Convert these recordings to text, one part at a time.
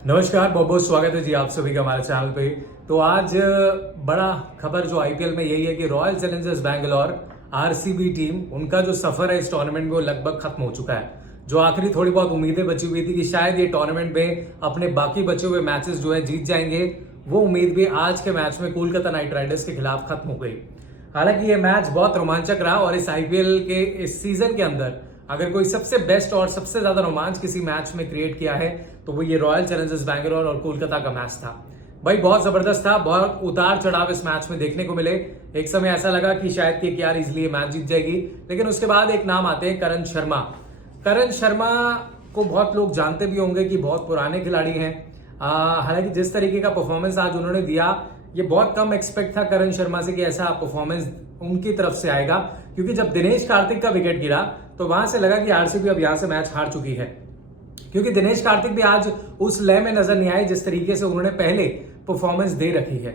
नमस्कार, बहुत बहुत स्वागत है जी आप सभी का हमारे चैनल पे। तो आज बड़ा खबर जो आईपीएल में यही है कि royal Challengers Bangalore RCB team, उनका जो सफर है इस टूर्नामेंट में वो लगभग खत्म हो चुका है। जो आखिरी थोड़ी बहुत उम्मीदें बची हुई थी कि शायद ये टूर्नामेंट में अपने बाकी बचे हुए मैचेस जो है जीत जाएंगे, वो उम्मीद भी आज के मैच में कोलकाता नाइट राइडर्स के खिलाफ खत्म हो गई। हालांकि ये मैच बहुत रोमांचक रहा और इस आईपीएल के इस सीजन के अंदर अगर कोई सबसे बेस्ट और सबसे ज्यादा रोमांच किसी मैच में क्रिएट किया है तो वो ये रॉयल चैलेंजर्स बैंगलोर और कोलकाता का मैच था। भाई बहुत जबरदस्त था, बहुत उतार चढ़ाव इस मैच में देखने को मिले। एक समय ऐसा लगा कि शायद केकेआर इजीली मैच जीत जाएगी, लेकिन उसके बाद एक नाम आते हैं करण शर्मा। करण शर्मा को बहुत लोग जानते भी होंगे कि बहुत पुराने खिलाड़ी हैं। हालांकि जिस तरीके का परफॉर्मेंस आज उन्होंने दिया, ये बहुत कम एक्सपेक्ट था करण शर्मा से कि ऐसा परफॉर्मेंस उनकी तरफ से आएगा, क्योंकि जब दिनेश कार्तिक का विकेट गिरा तो वहां से लगा कि आरसीबी अब यहां से मैच हार चुकी है, क्योंकि दिनेश कार्तिक भी आज उस लय में नजर नहीं आए जिस तरीके से उन्होंने पहले परफॉर्मेंस दे रखी है।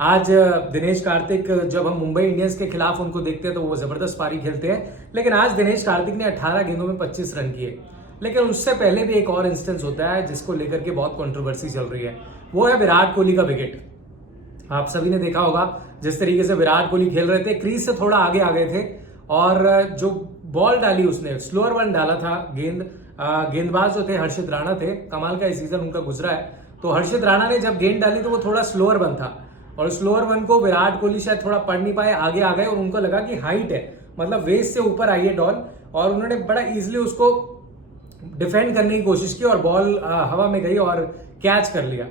आज दिनेश कार्तिक, जब हम मुंबई इंडियंस के खिलाफ उनको देखते हैं तो वो जबरदस्त पारी खेलते हैं, लेकिन आज दिनेश कार्तिक ने 18 गेंदों में 25 रन किए। लेकिन उससे पहले भी एक और इंस्टेंस होता है जिसको लेकर के बहुत कंट्रोवर्सी चल रही है, वो है विराट कोहली का विकेट। आप सभी ने देखा होगा जिस तरीके से विराट कोहली खेल रहे थे, क्रीज से थोड़ा आगे आ गए थे और जो बॉल डाली उसने, स्लोअर वन डाला था। गेंदबाज जो थे हर्षित राणा थे, कमाल का इस सीजन उनका गुजरा है। तो हर्षित राणा ने जब गेंद डाली तो वो थोड़ा स्लोअर वन था और स्लोअर वन को विराट कोहली शायद थोड़ा पढ़ नहीं पाए, आगे आ गए और उनको लगा कि हाइट है, मतलब वेस्ट से ऊपर आई है डॉल, और उन्होंने बड़ा इजीली उसको डिफेंड करने की कोशिश की और बॉल हवा में गई और कैच कर लिया।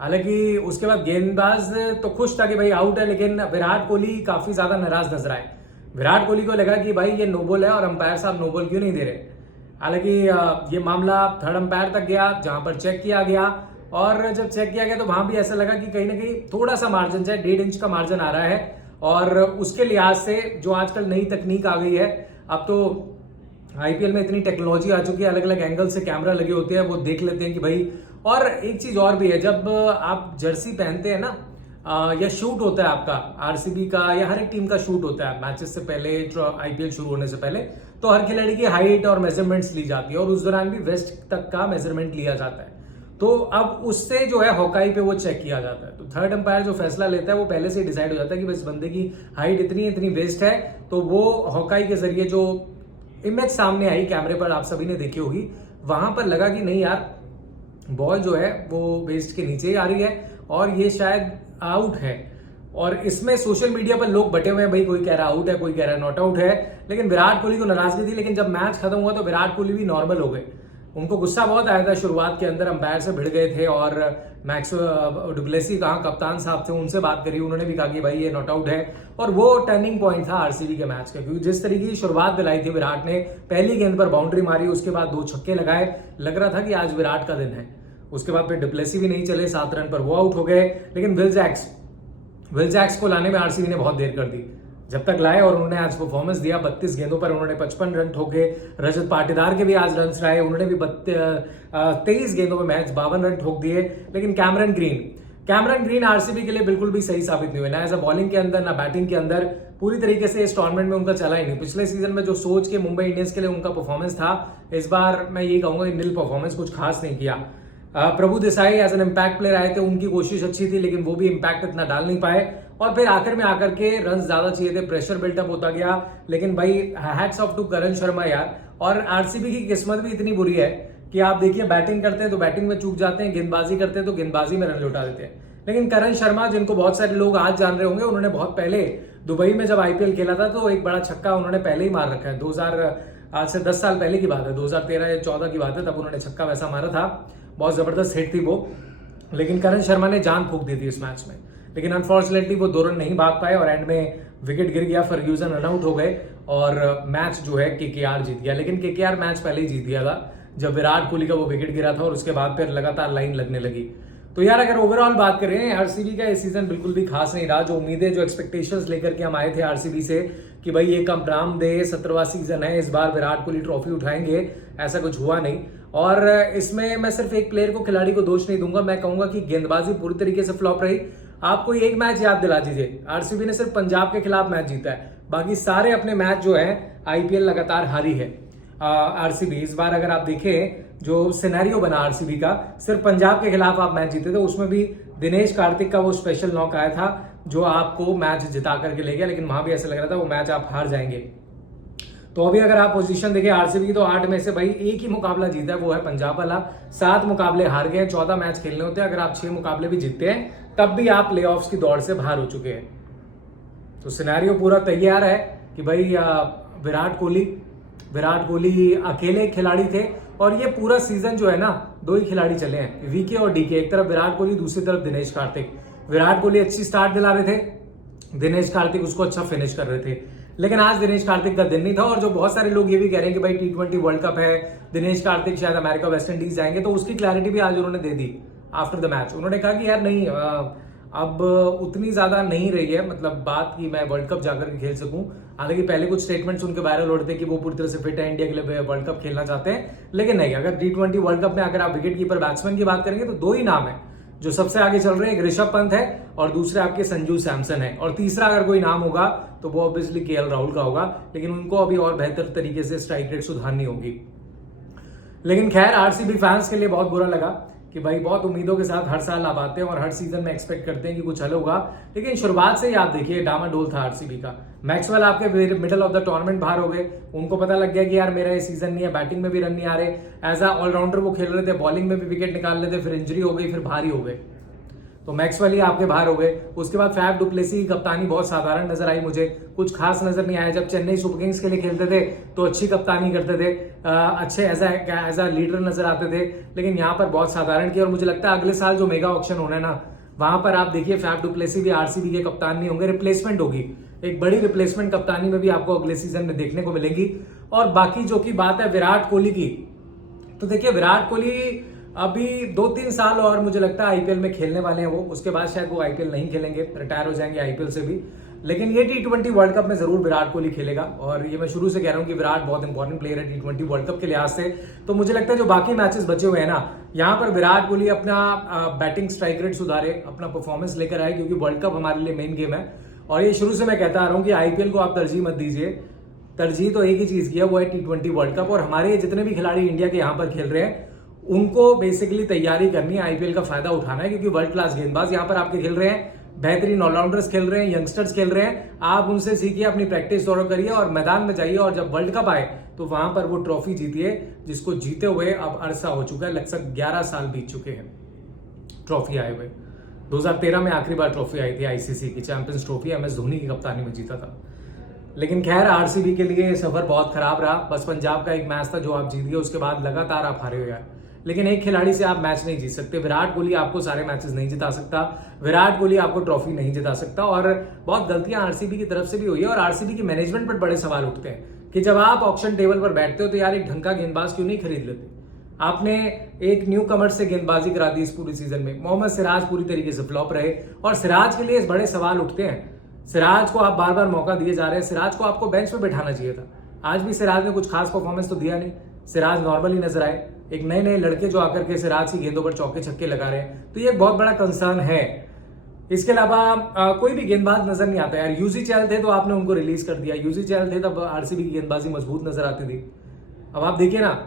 हालांकि उसके बाद गेंदबाज तो खुश था कि भाई आउट है, लेकिन विराट कोहली काफी ज्यादा नाराज नजर आए। विराट कोहली को लगा कि भाई ये नो बॉल है और अंपायर साहब नो बॉल क्यों नहीं दे रहे। हालांकि ये मामला थर्ड अंपायर तक गया, जहां पर चेक किया गया, और जब चेक किया गया तो वहां भी ऐसा लगा कि कहीं ना कहीं थोड़ा सा मार्जिन, चाहे 1.5 इंच का मार्जिन आ रहा है। और उसके लिहाज से जो आजकल नई तकनीक आ गई है, अब तो आईपीएल में इतनी टेक्नोलॉजी आ चुकी है, अलग अलग एंगल से कैमरा लगे होते हैं, वो देख लेते हैं कि भाई। और एक चीज और भी है, जब आप जर्सी पहनते हैं ना, या शूट होता है आपका आरसीबी का या हर एक टीम का शूट होता है मैचेस से पहले, आईपीएल शुरू होने से पहले, तो हर खिलाड़ी की हाइट और मेजरमेंट्स ली जाती है और उस दौरान भी वेस्ट तक का मेजरमेंट लिया जाता है। तो अब उससे जो है हॉकाई पे वो चेक किया जाता है। तो थर्ड अंपायर जो फैसला लेता है वो पहले से डिसाइड हो जाता है कि बस बंदे की हाइट इतनी इतनी वेस्ट है, तो वो हॉकाई के जरिए जो इमेज सामने आई कैमरे पर, आप सभी ने देखी होगी, वहां पर लगा कि नहीं यार, बॉल जो है वो वेस्ट के नीचे ही आ रही है और ये शायद आउट है। और इसमें सोशल मीडिया पर लोग बटे हुए हैं, भाई कोई कह रहा आउट है, कोई कह रहा नॉट आउट है, लेकिन विराट कोहली को नाराजगी थी। लेकिन जब मैच खत्म हुआ तो विराट कोहली भी नॉर्मल हो गए। उनको गुस्सा बहुत आया था शुरुआत के अंदर, अंपायर से भिड़ गए थे और मैक्स डुप्लेसी कहाँ कप्तान साहब थे, उनसे बात करी, उन्होंने भी कहा कि भाई ये नॉट आउट है। और वो टर्निंग पॉइंट था आरसीबी के मैच का, क्योंकि जिस तरीके की शुरुआत दिलाई थी विराट ने, पहली गेंद पर बाउंड्री मारी, उसके बाद 2 छक्के लगाए, लग रहा था कि आज विराट का दिन है। उसके बाद फिर डुप्लेसी भी नहीं चले, 7 रन पर वो आउट हो गए। लेकिन विल जैक्स को लाने में आरसीबी ने बहुत देर कर दी, जब तक लाए और उन्होंने आज परफॉर्मेंस दिया। 32 गेंदों पर उन्होंने 55 रन ठोके। रजत पाटीदार के भी आज रन रहे, उन्होंने भी 23 गेंदों में मैच 52 रन ठोक दिए। लेकिन कैमरन ग्रीन आरसीबी के लिए बिल्कुल भी सही साबित नहीं हुए, ना एज अ बॉलिंग के अंदर ना बैटिंग के अंदर। पूरी तरीके से इस टूर्नामेंट में उनका चला ही नहीं। पिछले सीजन में जो सोच के मुंबई इंडियंस के लिए उनका परफॉर्मेंस था, इस बार मैं ये कहूंगा नील परफॉर्मेंस, कुछ खास नहीं किया। Prabhu Desai as an impact player आए थे, उनकी कोशिश अच्छी थी, लेकिन वो भी इम्पैक्ट इतना डाल नहीं पाए। और फिर आखिर में आकर के रन ज्यादा चाहिए थे, प्रेशर बिल्टअप होता गया। लेकिन भाई हैट्स ऑफ टू करण शर्मा यार। और आरसीबी की किस्मत भी इतनी बुरी है कि आप देखिए, बैटिंग करते हैं तो बैटिंग में चूक जाते हैं, गेंदबाजी करते हैं तो गेंदबाजी में रन लौटा देते हैं। लेकिन करण शर्मा, जिनको बहुत सारे लोग आज जान रहे होंगे, उन्होंने बहुत पहले दुबई में जब आईपीएल खेला था तो एक बड़ा छक्का उन्होंने पहले ही मार रखा है। आज से 10 साल पहले की बात है, 2013 या 14 की बात है, तब उन्होंने छक्का वैसा मारा था, बहुत जबरदस्त हिट थी वो। लेकिन करण शर्मा ने जान फूंक दी थी इस मैच में, लेकिन अनफॉर्चुनेटली वो 2 रन नहीं भाग पाए और एंड में विकेट गिर गया, फर्ग्यूसन रन आउट हो गए और मैच जो है केकेआर जीत गया। लेकिन केकेआर मैच पहले ही जीत गया था जब विराट कोहली का वो विकेट गिरा था और उसके बाद फिर लगातार लाइन लगने लगी। तो यार अगर ओवरऑल बात करें, आरसीबी का इस सीजन बिल्कुल भी खास नहीं रहा। जो उम्मीदें, जो एक्सपेक्टेशंस लेकर के हम आए थे आरसीबी से कि भाई ये कम नाम दे, 17वां सीजन है, इस बार विराट कोहली ट्रॉफी उठाएंगे, ऐसा कुछ हुआ नहीं। और इसमें मैं सिर्फ एक प्लेयर को, खिलाड़ी को दोष नहीं दूंगा, मैं कहूंगा कि गेंदबाजी पूरी तरीके से फ्लॉप रही। आपको एक मैच याद दिला दीजिए, आरसीबी ने सिर्फ पंजाब के खिलाफ मैच जीता है, बाकी सारे अपने मैच जो है आईपीएल लगातार हारी है। आरसीबी इस बार अगर आप देखें जो सिनेरियो बना आरसीबी का, सिर्फ पंजाब के खिलाफ आप मैच जीते थे, उसमें भी दिनेश कार्तिक का वो स्पेशल नॉक आया था जो आपको मैच जिता करके ले गया, लेकिन वहां भी ऐसा लग रहा था वो मैच आप हार जाएंगे। तो अभी अगर आप पोजीशन देखें आरसीबी की, तो 8 में से भाई एक ही मुकाबला जीता है, वो है पंजाब वाला। 7 मुकाबले हार गए, 14 मैच खेलने होते हैं। अगर आप 6 मुकाबले भी जीतते हैं तब भी आप प्लेऑफ्स की दौड़ से बाहर हो चुके हैं। तो सिनेरियो पूरा तैयार है कि भाई विराट कोहली अकेले खिलाड़ी थे, और ये पूरा सीजन जो है ना 2 ही खिलाड़ी चले हैं, वीके और डीके। एक तरफ विराट कोहली, दूसरी तरफ दिनेश कार्तिक। विराट कोहली अच्छी स्टार्ट दिला रहे थे, दिनेश कार्तिक उसको अच्छा फिनिश कर रहे थे। लेकिन आज दिनेश कार्तिक का दिन नहीं था, और जो बहुत सारे लोग ये भी कह रहे हैं कि भाई T20 वर्ल्ड कप है, दिनेश कार्तिक शायद अमेरिका वेस्ट इंडीज जाएंगे, तो उसकी क्लैरिटी भी आज उन्होंने दे दी आफ्टर द मैच। उन्होंने कहा कि यार नहीं, अब उतनी ज्यादा नहीं रही है, मतलब बात की मैं वर्ल्ड कप जाकर के खेल सकूं। हालांकि पहले कुछ स्टेटमेंट्स उनके वायरल हो रहे थे कि वो पूरी तरह से फिट है, इंडिया के लिए वर्ल्ड कप खेलना चाहते हैं, लेकिन नहीं। अगर T20 वर्ल्ड कप में अगर आप विकेट कीपर बैट्समैन की बात करेंगे तो 2 ही नाम है जो सबसे आगे चल रहे हैं, एक ऋषभ पंत है और दूसरे आपके संजू सैमसन है, और तीसरा अगर कोई नाम होगा तो वो ऑब्वियसली केएल राहुल का होगा, लेकिन उनको अभी और बेहतर तरीके से स्ट्राइक रेट सुधारनी होगी। लेकिन खैर आरसीबी फैंस के लिए बहुत बुरा लगा कि भाई बहुत उम्मीदों के साथ हर साल आप आते हैं और हर सीजन में एक्सपेक्ट करते हैं कि कुछ हल होगा, लेकिन शुरुआत से ही आप देखिए डामाडोल था आरसीबी का। मैक्सवेल आपके मिडल ऑफ द टूर्नामेंट बाहर हो गए, उनको पता लग गया कि यार मेरा ये सीजन नहीं है, बैटिंग में भी रन नहीं आ रहे। एज अ ऑलराउंडर वो खेल रहे थे, बॉलिंग में भी विकेट निकाल रहे थे, फिर इंजरी हो गई, फिर भारी हो गए, तो मैक्सवेल ही आपके बाहर हो गए। उसके बाद फैफ डुप्लेसी की कप्तानी बहुत साधारण नजर आई मुझे, कुछ खास नजर नहीं आया। जब चेन्नई सुपर किंग्स के लिए खेलते थे तो अच्छी कप्तानी करते थे, अच्छे एज अ लीडर नजर आते थे, लेकिन यहाँ पर बहुत साधारण किया। और मुझे लगता है अगले साल जो मेगा ऑक्शन होना है ना, वहां पर आप देखिए फैफ डुप्लेसी भी आरसीबी के कप्तान नहीं होंगे, रिप्लेसमेंट होगी, एक बड़ी रिप्लेसमेंट कप्तानी में भी आपको अगले सीजन में देखने को मिलेगी। और बाकी जो की बात है विराट कोहली की, तो देखिए विराट कोहली अभी 2-3 साल और मुझे लगता है आईपीएल में खेलने वाले हैं वो, उसके बाद शायद वो आईपीएल नहीं खेलेंगे, रिटायर हो जाएंगे आईपीएल से भी। लेकिन ये T20 वर्ल्ड कप में जरूर विराट कोहली खेलेगा, और ये मैं शुरू से कह रहा हूं कि विराट बहुत इंपॉर्टेंट प्लेयर है T20 वर्ल्ड कप के लिहाज से। तो मुझे लगता है जो बाकी मैचेस बचे हुए हैं ना, यहाँ पर विराट कोहली अपना बैटिंग स्ट्राइक रेट सुधारे, अपना परफॉर्मेंस लेकर आए, क्योंकि वर्ल्ड कप हमारे लिए मेन गेम है। और ये शुरू से मैं कहता आ रहा हूँ कि आईपीएल को आप तरजीह मत दीजिए, तरजीह तो एक ही चीज की है, वो है T20 वर्ल्ड कप। और हमारे जितने भी खिलाड़ी इंडिया के यहाँ पर खेल रहे हैं उनको बेसिकली तैयारी करनी है, आईपीएल का फायदा उठाना है, क्योंकि वर्ल्ड क्लास गेंदबाज यहाँ पर आपके खेल रहे हैं, बेहतरीन ऑलराउंडर्स खेल रहे हैं, यंगस्टर्स खेल रहे हैं। आप उनसे सीखिए, अपनी प्रैक्टिस दौड़ करिए और मैदान में जाइए, और जब वर्ल्ड कप आए तो वहां पर वो ट्रॉफी जीतिए, जिसको जीते हुए अब अरसा हो चुका है, लगभग 11 साल बीत चुके हैं ट्रॉफी आए हुए। 2013 में आखिरी बार ट्रॉफी आई थी आईसीसी की चैंपियंस ट्रॉफी, MS धोनी की कप्तानी में जीता था। लेकिन खैर आरसीबी के लिए सफर बहुत खराब रहा। बस पंजाब का एक मैच था जो आप जीत गए, उसके बाद लगातार आप हारे हो यार। लेकिन एक खिलाड़ी से आप मैच नहीं जीत सकते। विराट कोहली आपको सारे मैचेस नहीं जिता सकता, विराट कोहली आपको ट्रॉफी नहीं जिता सकता। और बहुत गलतियां आरसीबी की तरफ से भी हुई है, और आरसीबी की मैनेजमेंट पर बड़े सवाल उठते हैं कि जब आप ऑक्शन टेबल पर बैठते हो तो यार एक ढंग का गेंदबाज क्यों नहीं खरीद लेते। आपने एक न्यू कमर से गेंदबाजी करा दी इस पूरी सीजन में। मोहम्मद सिराज पूरी तरीके से फ्लॉप रहे, और सिराज के लिए बड़े सवाल उठते हैं। सिराज को आप बार बार मौका दिए जा रहे हैं, सिराज को आपको बेंच पे बैठाना चाहिए था। आज भी सिराज ने कुछ खास परफॉर्मेंस तो दिया नहीं, सिराज नॉर्मली नजर आए। एक नए नए लड़के जो आकर के सिराज की गेंदों पर चौके छक्के लगा रहे हैं, तो ये एक बहुत बड़ा कंसर्न है। इसके अलावा कोई भी गेंदबाज नजर नहीं आता यार। यूजी चहल थे तो आपने उनको रिलीज कर दिया, यूजी चहल थे तब आरसीबी की गेंदबाजी मजबूत नजर आती थी। अब आप देखिए ना,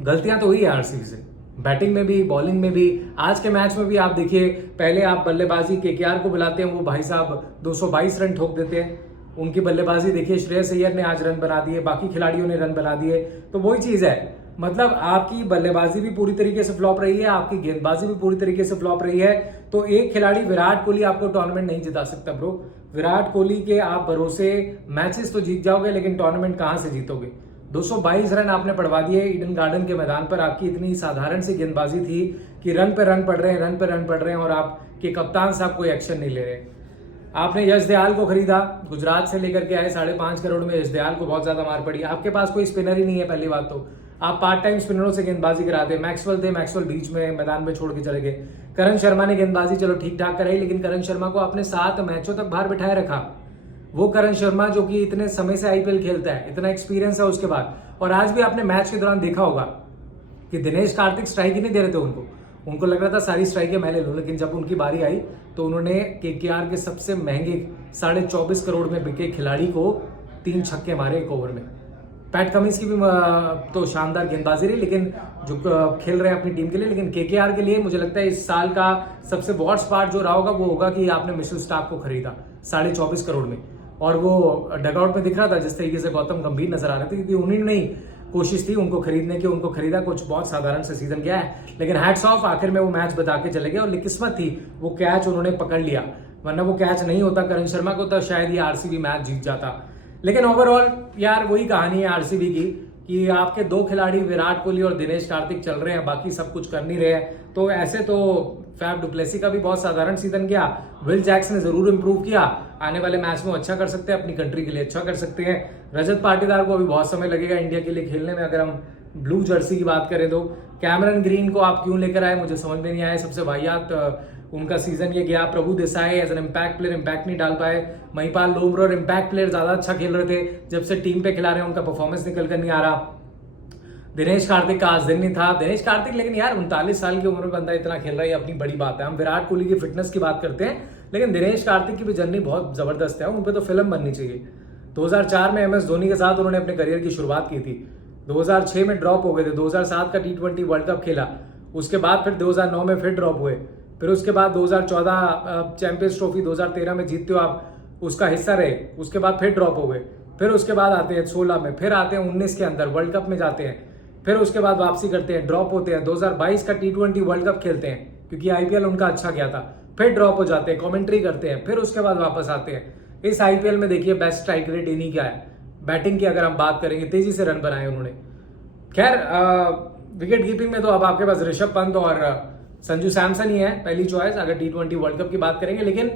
गलतियां तो हुई है आरसीबी से, बैटिंग में भी, बॉलिंग में भी। आज के मैच में भी आप देखिए, पहले आप बल्लेबाजी केकेआर को बुलाते हैं, वो भाई साहब 222 रन ठोक देते हैं। उनकी बल्लेबाजी देखिए, श्रेयस अय्यर ने आज रन बना दिए, बाकी खिलाड़ियों ने रन बना दिए। तो वही चीज है, मतलब आपकी बल्लेबाजी भी पूरी तरीके से फ्लॉप रही है, आपकी गेंदबाजी भी पूरी तरीके से फ्लॉप रही है। तो एक खिलाड़ी विराट कोहली आपको टूर्नामेंट नहीं जिता सकता ब्रो। विराट कोहली के आप भरोसे मैचेस तो जीत जाओगे, लेकिन टूर्नामेंट कहां से जीतोगे। 222 रन आपने पड़वा दिए ईडन गार्डन के मैदान पर। आपकी इतनी साधारण सी गेंदबाजी थी कि रन पे रन पड़ रहे हैं, रन पे रन पड़ रहे हैं, और आपके कप्तान साहब कोई एक्शन नहीं ले रहे। आपने यश दयाल को खरीदा, गुजरात से लेकर के आए, 5.5 करोड़ में यश दयाल को बहुत ज्यादा मार पड़ी। आपके पास कोई स्पिनर ही नहीं है, पहली बात तो आप पार्ट टाइम स्पिनरों से गेंदबाजी कराते। मैक्सवेल थे, मैक्सवेल बीच में मैदान में छोड़ के चले गए। करण शर्मा ने गेंदबाजी चलो ठीक ठाक कराई, लेकिन करण शर्मा को आपने 7 मैचों तक बाहर बिठाए रखा। वो करण शर्मा जो कि इतने समय से आईपीएल खेलता है, इतना एक्सपीरियंस है उसके बाद। और आज भी आपने मैच के दौरान देखा होगा कि दिनेश कार्तिक स्ट्राइक ही नहीं दे रहे थे उनको लग रहा था सारी स्ट्राइकें मैं ले लूं, लेकिन जब उनकी बारी आई तो उन्होंने केकेआर के सबसे महंगे 24.5 करोड़ में बिके खिलाड़ी को 3 छक्के मारे एक ओवर में। पैट कमिंस की भी तो शानदार गेंदबाजी रही, लेकिन जो खेल रहे हैं अपनी टीम के लिए। लेकिन केकेआर के लिए मुझे लगता है इस साल का सबसे वर्स्ट पार्ट जो रहा होगा वो होगा कि आपने मिशेल स्टार्क को खरीदा 24.5 करोड़ में, और वो डगआउट में दिख रहा था जिस तरीके से गौतम गंभीर नजर आ रहे थे, क्योंकि उन्हीं ने कोशिश थी उनको खरीदने की, उनको खरीदा, कुछ बहुत साधारण से सीजन गया है, लेकिन हैट्स ऑफ, आखिर में वो मैच बता के चले गए और किस्मत थी वो कैच उन्होंने पकड़ लिया, वरना वो कैच नहीं होता करण शर्मा को तो शायद ये आरसीबी मैच जीत जाता। लेकिन ओवरऑल यार वही कहानी है आरसीबी की कि आपके दो खिलाड़ी विराट कोहली और दिनेश कार्तिक चल रहे हैं, बाकी सब कुछ कर नहीं रहे हैं, तो ऐसे तो फैफ डुप्लेसी का भी बहुत साधारण सीजन गया। विल जैक्स ने जरूर इंप्रूव किया, आने वाले मैच में अच्छा कर सकते हैं, अपनी कंट्री के लिए अच्छा कर सकते हैं। रजत पाटीदार को अभी बहुत समय लगेगा इंडिया के लिए खेलने में, अगर हम ब्लू जर्सी की बात करें तो। कैमरन ग्रीन को आप क्यों लेकर आए मुझे समझ में नहीं आया, सबसे वाहियात उनका सीजन ये गया। Prabhu Desai as an impact player impact नहीं डाल पाए। महिपाल लोमरो और इम्पैक्ट प्लेयर ज्यादा अच्छा खेल रहे थे, जब से टीम पे खिला रहे हैं उनका परफॉर्मेंस निकल कर नहीं आ रहा। दिनेश कार्तिक का आज दिन नहीं था, दिनेश कार्तिक, लेकिन यार 39 साल की उम्र में बंदा इतना खेल रहा है अपनी बड़ी बात है। हम विराट कोहली की फिटनेस की बात करते हैं, लेकिन दिनेश कार्तिक की भी जर्नी बहुत जबरदस्त है, उन पर तो फिल्म बननी चाहिए। 2004 में MS धोनी के साथ उन्होंने अपने करियर की शुरुआत की थी, 2006 में ड्रॉप हो गए थे, 2007 का T20 वर्ल्ड कप खेला, उसके बाद फिर 2009 में फिर ड्रॉप हुए, फिर उसके बाद 2014 चैंपियंस ट्रॉफी 2013 में जीतते हो आप, उसका हिस्सा रहे, उसके बाद फिर ड्रॉप हो गए, फिर उसके बाद आते हैं 16 में, फिर आते हैं 19 के अंदर वर्ल्ड कप में जाते हैं, फिर उसके बाद वापसी करते हैं, ड्रॉप होते हैं, 2022 का T20 वर्ल्ड कप खेलते हैं क्योंकि IPL उनका अच्छा गया था, फिर ड्रॉप हो जाते हैं, कमेंट्री करते हैं, फिर उसके बाद वापस आते हैं। इस IPL में देखिए बेस्ट स्ट्राइक रेट इन्हीं का है। बैटिंग की अगर हम बात करेंगे, तेजी से रन बनाए उन्होंने। खैर विकेट कीपिंग में तो अब आपके पास ऋषभ पंत और संजू सैमसन ही है पहली चॉइस अगर T20 वर्ल्ड कप की बात करेंगे। लेकिन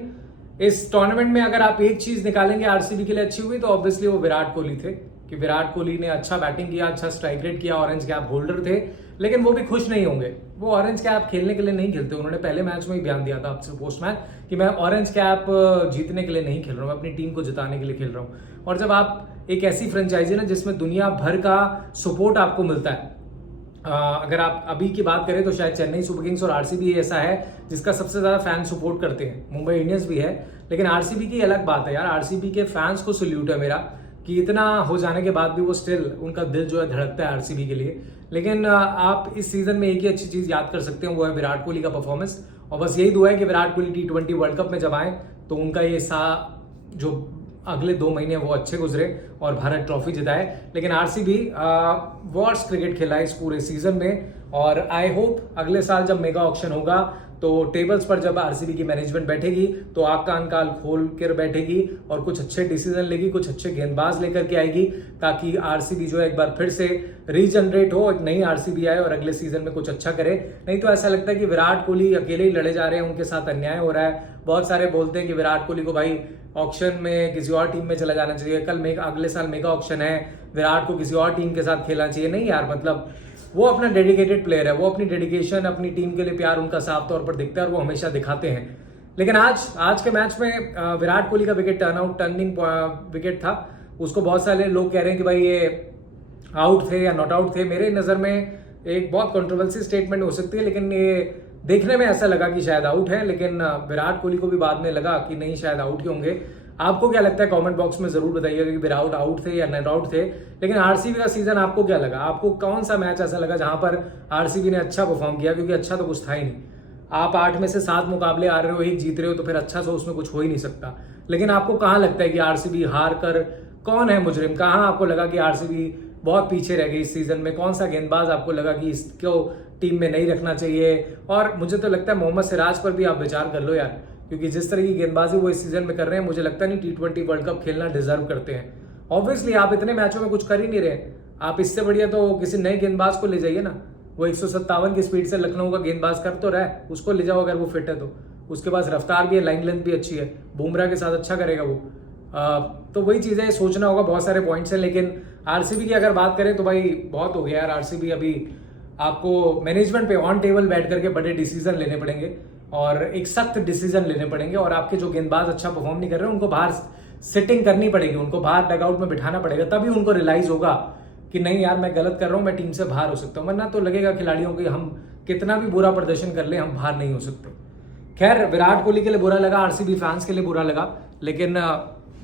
इस टूर्नामेंट में अगर आप एक चीज निकालेंगे आरसीबी के लिए अच्छी हुई तो ऑब्वियसली वो विराट कोहली थे, कि विराट कोहली ने अच्छा बैटिंग किया, अच्छा स्ट्राइक रेट किया, ऑरेंज कैप होल्डर थे, लेकिन वो भी खुश नहीं होंगे। वो ऑरेंज कैप खेलने के लिए नहीं खेलते, उन्होंने पहले मैच में ही बयान दिया था आपसे पोस्ट मैच कि मैं ऑरेंज कैप जीतने के लिए नहीं खेल रहा हूँ, मैं अपनी टीम को जिताने के लिए खेल रहा हूँ। और जब आप एक ऐसी फ्रेंचाइजी ना जिसमें दुनिया भर का सपोर्ट आपको मिलता है, अगर आप अभी की बात करें तो शायद चेन्नई सुपर किंग्स और आरसीबी ऐसा है जिसका सबसे ज्यादा फैन सपोर्ट करते हैं, मुंबई इंडियंस भी है, लेकिन आरसीबी की अलग बात है यार। आरसीबी के फैंस को सल्यूट है मेरा कि इतना हो जाने के बाद भी वो स्टिल उनका दिल जो है धड़कता है आरसीबी के लिए। लेकिन आप इस सीजन में एक ही अच्छी चीज याद कर सकते हैं, वो है विराट कोहली का परफॉर्मेंस, और बस यही दुआ है कि Virat Kohli T20 world cup में जब आए तो उनका ये जो अगले 2 महीने वो अच्छे गुजरे और भारत ट्रॉफी जिताए। लेकिन आरसीबी वर्स्ट क्रिकेट खेला है इस पूरे सीजन में, और आई होप अगले साल जब मेगा ऑक्शन होगा तो टेबल्स पर जब आरसीबी की मैनेजमेंट बैठेगी तो आग कान काल खोल कर बैठेगी और कुछ अच्छे डिसीजन लेगी, कुछ अच्छे गेंदबाज लेकर के आएगी, ताकि आरसीबी जो है एक बार फिर से रीजनरेट हो, एक नई आरसीबी आए और अगले सीजन में कुछ अच्छा करे। नहीं तो ऐसा लगता है कि विराट कोहली अकेले ही लड़े जा रहे हैं, उनके साथ अन्याय हो रहा है। बहुत सारे बोलते हैं कि विराट कोहली को भाई ऑक्शन में किसी और टीम में चला जाना चाहिए, अगले साल मेगा ऑक्शन है, विराट को किसी और टीम के साथ खेलना चाहिए। नहीं यार, मतलब वो अपना डेडिकेटेड प्लेयर है, वो अपनी डेडिकेशन, अपनी टीम के लिए प्यार उनका साफ तौर पर दिखता है और वो हमेशा दिखाते हैं। लेकिन आज के मैच में विराट कोहली का विकेट टर्निंग विकेट था, उसको बहुत सारे लोग कह रहे हैं कि भाई ये आउट थे या नॉट आउट थे। मेरे नजर में एक बहुत कंट्रोवर्सी स्टेटमेंट हो सकती है, लेकिन ये देखने में ऐसा लगा कि शायद आउट है, लेकिन विराट कोहली को भी बाद में लगा कि नहीं शायद आउट ही होंगे। आपको क्या लगता है कमेंट बॉक्स में जरूर बताइएगा कि विराट आउट थे या नॉट आउट थे। लेकिन आरसीबी का सीजन आपको क्या लगा, आपको कौन सा मैच ऐसा लगा जहां पर आरसीबी ने अच्छा परफॉर्म किया, क्योंकि अच्छा तो कुछ था ही नहीं। आप 8 में से 7 मुकाबले आ रहे हो, 1 जीत रहे हो, तो फिर अच्छा तो उसमें कुछ हो ही नहीं सकता। लेकिन आपको कहां लगता है कि आरसीबी हार कर कौन है मुजरिम, कहां आपको लगा कि आरसीबी बहुत पीछे रह गई इस सीजन में, कौन सा गेंदबाज आपको लगा कि इसको टीम में नहीं रखना चाहिए? और मुझे तो लगता है मोहम्मद सिराज पर भी आप विचार कर लो यार, क्योंकि जिस तरह की गेंदबाजी वो इस सीजन में कर रहे हैं, मुझे लगता नहीं T20 वर्ल्ड कप खेलना डिजर्व करते हैं। ऑब्वियसली आप इतने मैचों में कुछ कर ही नहीं रहे, आप इससे बढ़िया तो किसी नए गेंदबाज को ले जाइए ना। वो 157 की स्पीड से लखनऊ का गेंदबाज कर तो रहा है, उसको ले जाओ अगर वो फिट है तो। उसके पास रफ्तार भी है, लाइन लेंथ भी अच्छी है, बुमराह के साथ अच्छा करेगा वो। तो वही चीजें सोचना होगा, बहुत सारे पॉइंट्स हैं। लेकिन आरसीबी की अगर बात करें तो भाई बहुत हो गया यार। आरसीबी अभी आपको मैनेजमेंट पे ऑन टेबल बैठ करके बड़े डिसीजन लेने पड़ेंगे और एक सख्त डिसीजन लेने पड़ेंगे, और आपके जो गेंदबाज अच्छा परफॉर्म नहीं कर रहे हैं उनको बाहर सिटिंग करनी पड़ेगी, उनको बाहर डगआउट में बिठाना पड़ेगा, तभी उनको रियलाइज होगा कि नहीं यार मैं गलत कर रहा हूं, मैं टीम से बाहर हो सकता हूं। वरना तो लगेगा खिलाड़ियों की हम कितना भी बुरा प्रदर्शन कर ले हम बाहर नहीं हो सकते। खैर विराट कोहली के लिए बुरा लगा, आरसीबी फैंस के लिए बुरा लगा, लेकिन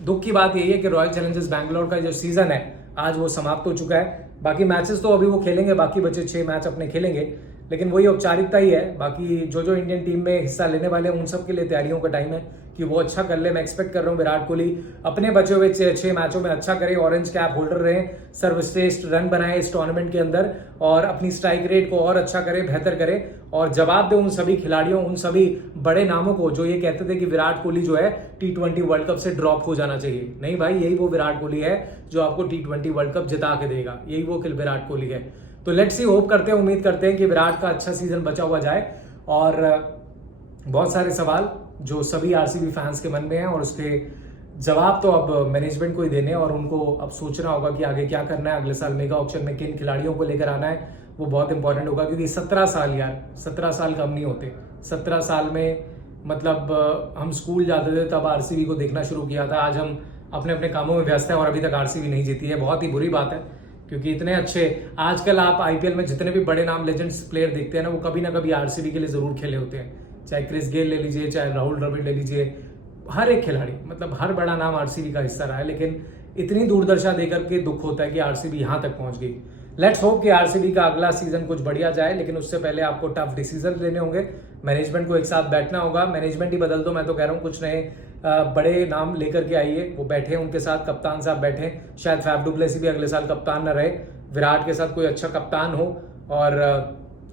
दुख की बात यही है कि रॉयल चैलेंजर्स बैंगलोर का जो सीजन है आज वो समाप्त हो चुका है। बाकी मैचेस तो अभी वो खेलेंगे, बाकी बचे 6 मैच अपने खेलेंगे, लेकिन वही औपचारिकता ही है। बाकी जो इंडियन टीम में हिस्सा लेने वाले हैं उन सब के लिए तैयारियों का टाइम है कि वो अच्छा कर ले। मैं एक्सपेक्ट कर रहा हूँ विराट कोहली अपने बचे हुए 6 मैचों में अच्छा करे, ऑरेंज कैप होल्डर रहे, सर्वश्रेष्ठ रन बनाए इस टूर्नामेंट के अंदर और अपनी स्ट्राइक रेट को और अच्छा करे, बेहतर करे और जवाब दे उन सभी खिलाड़ियों, उन सभी बड़े नामों को जो ये कहते थे कि विराट कोहली जो है T20 वर्ल्ड कप से ड्रॉप हो जाना चाहिए। नहीं भाई, यही वो विराट कोहली है जो आपको T20 वर्ल्ड कप जिता के देगा, यही वो विराट कोहली है। तो लेट्स सी, होप करते हैं, उम्मीद करते हैं कि विराट का अच्छा सीजन बचा हुआ जाए। और बहुत सारे सवाल जो सभी आरसीबी फैंस के मन में हैं और उसके जवाब तो अब मैनेजमेंट को ही देने और उनको अब सोचना होगा कि आगे क्या करना है, अगले साल मेगा ऑक्शन में किन खिलाड़ियों को लेकर आना है, वो बहुत इंपॉर्टेंट होगा। क्योंकि 17 साल यार, 17 साल कम नहीं होते। 17 साल में मतलब हम स्कूल जाते थे तब आरसीबी को देखना शुरू किया था, आज हम अपने अपने कामों में व्यस्त हैं और अभी तक आरसीबी नहीं जीती है। बहुत ही बुरी बात है, क्योंकि इतने अच्छे आजकल आप आईपीएल में जितने भी बड़े नाम लेजेंड्स प्लेयर देखते हैं ना, वो कभी ना कभी आरसीबी के लिए जरूर खेले होते हैं। चाहे क्रिस गेल ले लीजिए, चाहे राहुल द्रविड़ ले लीजिए, हर एक खिलाड़ी, मतलब हर बड़ा नाम आरसीबी का हिस्सा रहा है। लेकिन इतनी दूरदर्शा देकर के दुख होता है कि आरसीबी यहां तक पहुंच गई। लेट्स होप कि आरसीबी का अगला सीजन कुछ बढ़िया जाए, लेकिन उससे पहले आपको टफ डिसीजन लेने होंगे, मैनेजमेंट को एक साथ बैठना होगा। मैनेजमेंट ही बदल दो, मैं तो कह रहा हूँ कुछ नए बड़े नाम लेकर के आइए, वो बैठे उनके साथ, कप्तान साहब बैठे, शायद फैफ डु प्लेसी भी अगले साल कप्तान न रहे, विराट के साथ कोई अच्छा कप्तान हो और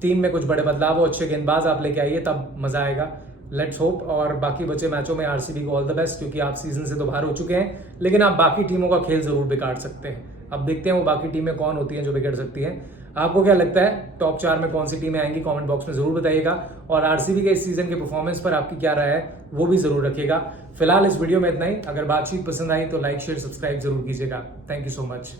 टीम में कुछ बड़े बदलाव हो, अच्छे गेंदबाज आप लेके आइए, तब मजा आएगा। Let's hope. और बाकी बचे मैचों में आरसीबी को ऑल द बेस्ट, क्योंकि आप सीजन से तो बाहर हो चुके हैं, लेकिन आप बाकी टीमों का खेल जरूर बिगाड़ सकते हैं। अब देखते हैं वो बाकी टीमें कौन होती हैं जो बिगड़ सकती हैं। आपको क्या लगता है टॉप 4 में कौन सी टीमें आएंगी, कमेंट बॉक्स में जरूर बताइएगा। और आरसीबी के इस सीजन के परफॉर्मेंस पर आपकी क्या राय है वो भी जरूर रखिएगा। फिलहाल इस वीडियो में इतना ही। अगर बातचीत पसंद आई तो लाइक, शेयर, सब्सक्राइब जरूर कीजिएगा। Thank you so much.